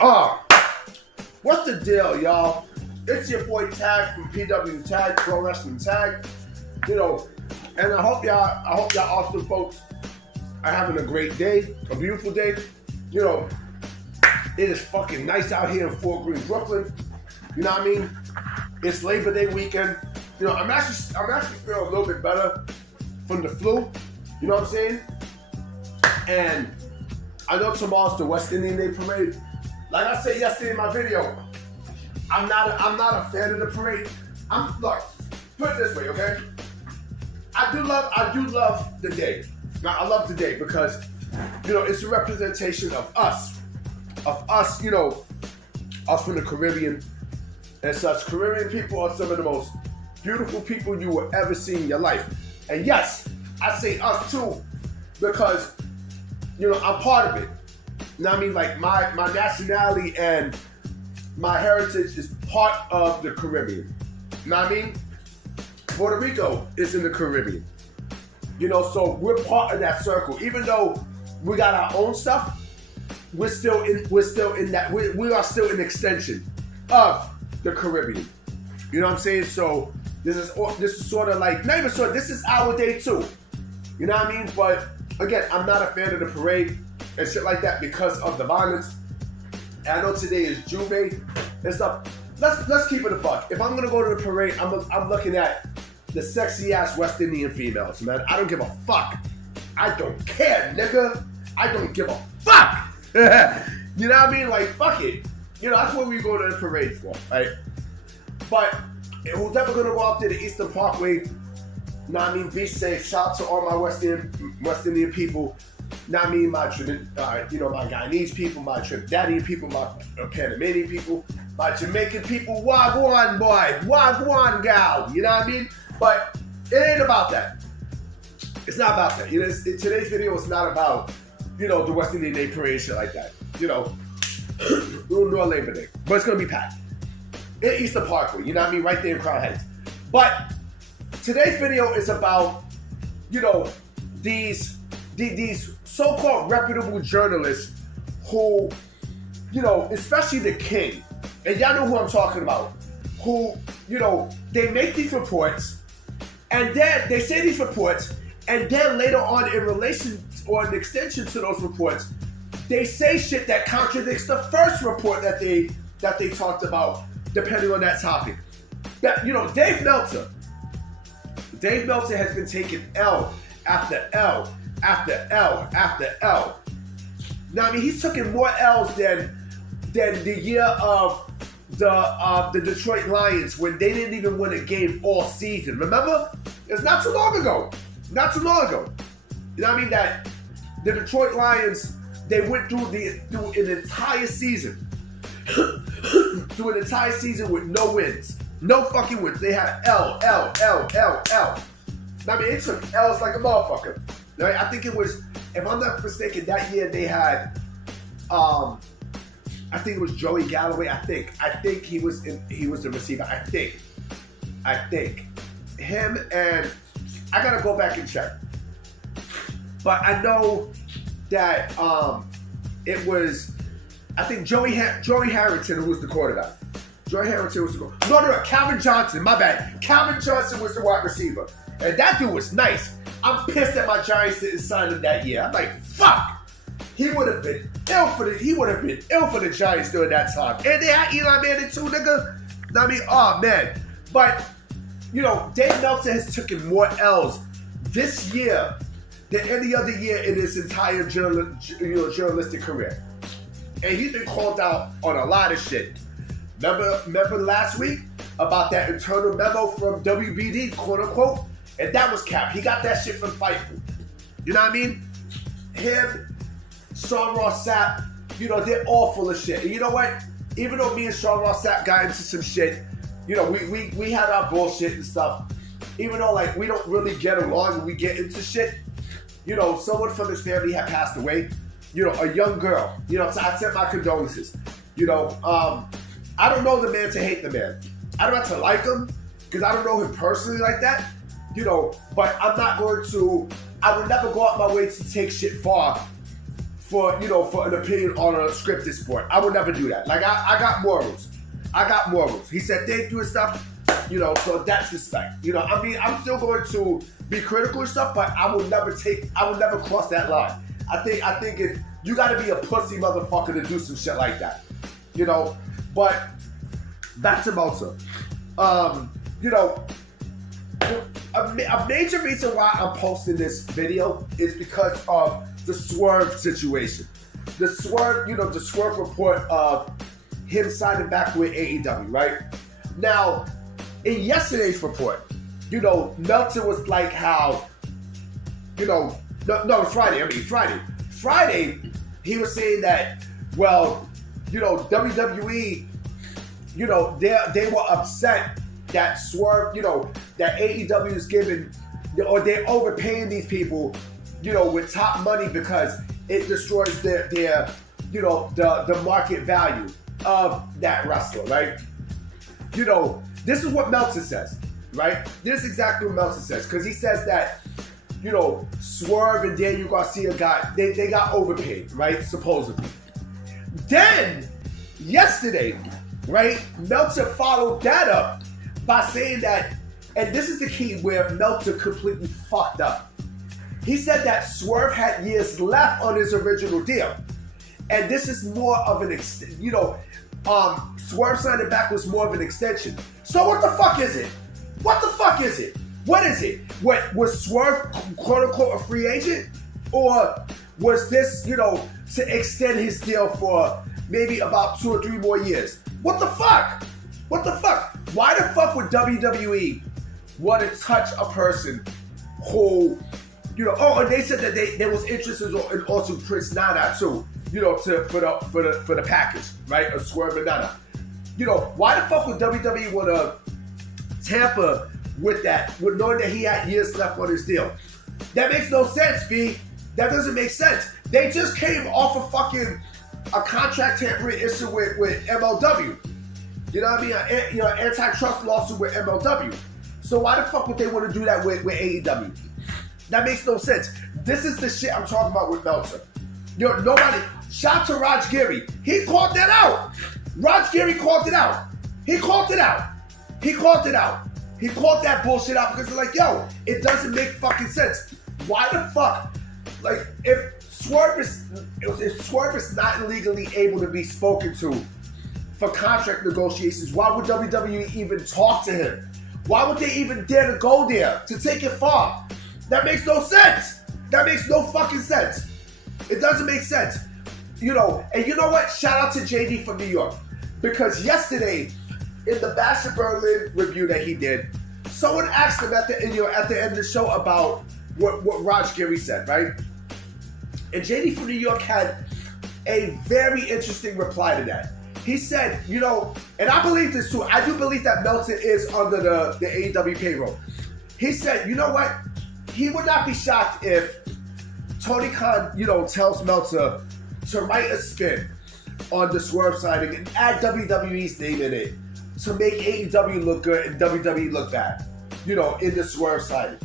What's the deal, y'all? It's your boy Tag from PW Tag, Pro Wrestling Tag. And I hope y'all awesome folks are having a great day, a beautiful day. It is fucking nice out here in Fort Greene, Brooklyn. You know what I mean? It's Labor Day weekend. I'm actually feeling a little bit better from the flu. You know what I'm saying? And I know tomorrow's the West Indian Day parade. Like I said yesterday in my video, I'm not a fan of the parade. Look, put it this way, okay? I do love the day. Now, I love the day because, it's a representation of us. Us from the Caribbean and such. Caribbean people are some of the most beautiful people you will ever see in your life. And yes, I say us too because, I'm part of it. You know what I mean? Like my nationality and my heritage is part of the Caribbean. You know what I mean? Puerto Rico is in the Caribbean. So we're part of that circle. Even though we got our own stuff, we're still in that. We are still an extension of the Caribbean. You know what I'm saying? So this is sort of like, not even sort of, this is our day too. You know what I mean? But again, I'm not a fan of the parade and shit like that because of the violence. And I know today is Juve and stuff. Let's keep it a buck. If I'm gonna go to the parade, I'm looking at the sexy ass West Indian females, man. I don't give a fuck. I don't care, nigga. I don't give a fuck. You know what I mean? Like, fuck it. That's what we go to the parade for, right? But who's ever gonna go out there to Eastern Parkway, be safe. Shout out to all my West Indian people. My Guyanese people, my Trinidadian people, my Panamanian people, my Jamaican people. Wagwan boy, wagwan gal. You know what I mean? But it ain't about that. It's not about that. Today's video is not about, the West Indian Day parade, shit like that. We'll do a Labor Day, but it's gonna be packed in Eastern Parkway. You know what I mean? Right there in Crown Heights. But today's video is about, these so-called reputable journalists who, especially the King, and y'all know who I'm talking about, who, they make these reports, and then they say these reports, and then later on in relation or an extension to those reports, they say shit that contradicts the first report that they talked about, depending on that topic. That, Dave Meltzer has been taking L after L after L after L. Now, he's taken more L's than the year of the Detroit Lions when they didn't even win a game all season. Remember? It's not too long ago. Not too long ago. You know what I mean? That the Detroit Lions, they went through an entire season. Through an entire season with no wins. No fucking wins. They had L. It took L's like a motherfucker. Right? I think it was, if I'm not mistaken, that year they had, I think it was Joey Galloway. I think he was the receiver. I think him, and I gotta go back and check. But I know that it was, I think Joey Harrington who was the quarterback. Joey Harrington was the quarterback. No, Calvin Johnson. My bad. Calvin Johnson was the wide receiver, and that dude was nice. I'm pissed that my Giants didn't sign him that year. I'm like, fuck. He would have been ill for the Giants during that time. And they had Eli Manning too, nigga. Oh man. But Dave Meltzer has taken more L's this year than any other year in his entire journalistic career. And he's been called out on a lot of shit. Remember last week about that internal memo from WBD, quote unquote? And that was cap. He got that shit from Fightful. You know what I mean? Him, Sean Ross Sapp, they're all full of shit. And you know what? Even though me and Sean Ross Sapp got into some shit, we had our bullshit and stuff. Even though we don't really get along when we get into shit, someone from his family had passed away. A young girl. So I sent my condolences. I don't know the man to hate the man. I don't have to like him because I don't know him personally like that. But I'm not going to, I would never go out my way to take shit far for an opinion on a scripted sport. I would never do that. Like I got morals. He said thank you and stuff. So that's respect. I mean, I'm still going to be critical and stuff, but I would never cross that line. I think you got to be a pussy motherfucker to do some shit like that. But back to Meltzer. A major reason why I'm posting this video is because of the Swerve situation. The Swerve report of him signing back with AEW, right? Now, in yesterday's report, Meltzer was like how, no, it's Friday. Friday, he was saying that, well, WWE, they were upset that Swerve, that AEW is giving, or they're overpaying these people, with top money because it destroys their the market value of that wrestler, right? This is what Meltzer says, right? This is exactly what Meltzer says, because he says that, Swerve and Daniel Garcia they got overpaid, right? Supposedly. Then, yesterday, right, Meltzer followed that up by saying that, and this is the key where Meltzer completely fucked up. He said that Swerve had years left on his original deal. And this is more of an Swerve signing back was more of an extension. So what the fuck is it? What is it? Was Swerve quote unquote a free agent? Or was this, to extend his deal for maybe about 2 or 3 more years? What the fuck? Why the fuck would WWE want to touch a person who, and they said that there was interest in also Prince Nana too, for the package, right? A Swerve and Nana. Why the fuck would WWE want to tamper with that, with knowing that he had years left on his deal? That makes no sense, B. That doesn't make sense. They just came off of fucking a contract tampering issue with MLW. You know what I mean? An antitrust lawsuit with MLW. So why the fuck would they want to do that with AEW? That makes no sense. This is the shit I'm talking about with Meltzer. Nobody. Shout to Raj Giri. He called that out. Raj Giri called it out. He called that bullshit out because it's like, yo, it doesn't make fucking sense. Why the fuck? Like, if Swerve is not legally able to be spoken to for contract negotiations, why would WWE even talk to him? Why would they even dare to go there to take it far? That makes no sense. That makes no fucking sense. It doesn't make sense. And you know what? Shout out to JD from New York. Because yesterday, in the Bash of Berlin review that he did, someone asked him at the end of the show about what Raj Giri said, right? And JD from New York had a very interesting reply to that. He said, and I believe this too. I do believe that Meltzer is under the AEW payroll. He said, you know what? He would not be shocked if Tony Khan, tells Meltzer to write a spin on the Swerve signing and add WWE's name in it to make AEW look good and WWE look bad, in the Swerve signing.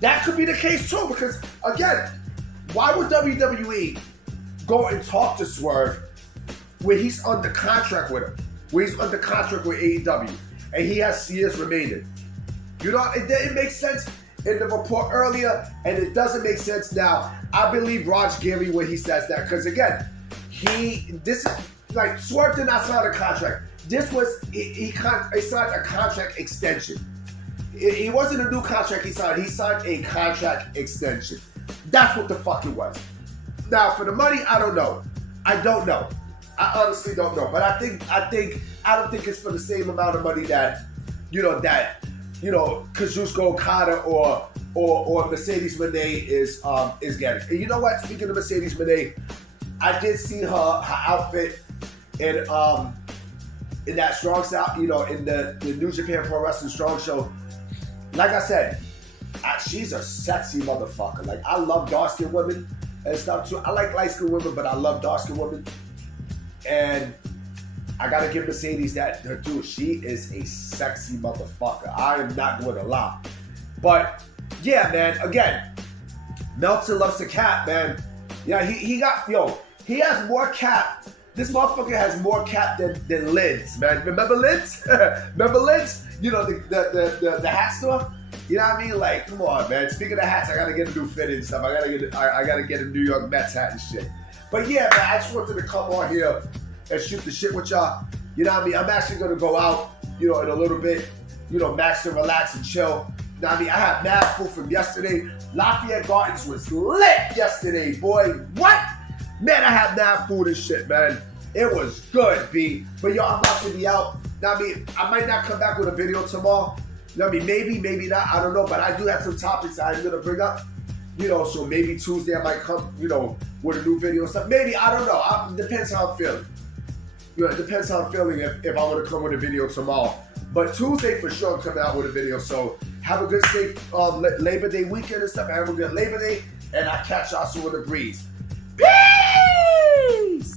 That could be the case too, because again, why would WWE go and talk to Swerve when he's under contract with him, when he's under contract with AEW, and he has years remaining? It makes sense in the report earlier, and it doesn't make sense now. I believe Raj Giri when he says that, because again, this is like Swerve did not sign a contract. This was he signed a contract extension. It wasn't a new contract he signed. He signed a contract extension. That's what the fuck it was. Now for the money, I don't know. I honestly don't know. But I don't think it's for the same amount of money that Kazuchika Okada or Mercedes Moné is getting. And you know what? Speaking of Mercedes Moné, I did see her outfit in that Strong Style, in the New Japan Pro Wrestling Strong Show. Like I said, she's a sexy motherfucker. Like, I love dark-skinned women and stuff too. I like light-skinned women, but I love dark-skinned women. And I gotta give Mercedes that, dude, she is a sexy motherfucker. I am not going to lie. But, yeah, man, again, Meltzer loves the cat, man. Yeah, he got, he has more cap. This motherfucker has more cap than Lids, man. Remember Lids? Remember Lids? You know, the hat store? You know what I mean? Like, come on, man. Speaking of hats, I gotta get a new fit and stuff. I gotta get a New York Mets hat and shit. But yeah, man, I just wanted to come on here and shoot the shit with y'all. You know what I mean? I'm actually gonna go out, in a little bit, max and relax and chill. You know what I mean? I had mad food from yesterday. Lafayette Gardens was lit yesterday, boy. What? Man, I had mad food and shit, man. It was good, B. But yo, I'm about to be out. You know what I mean? I might not come back with a video tomorrow. You know what I mean? Maybe, maybe not. I don't know. But I do have some topics I'm gonna bring up. So maybe Tuesday I might come, with a new video or something. Maybe, I don't know. It depends how I'm feeling. It depends how I'm feeling if I want to come with a video tomorrow. But Tuesday for sure I'm coming out with a video. So have a good, safe Labor Day weekend and stuff. Have a good Labor Day. And I'll catch y'all soon with the breeze. Peace!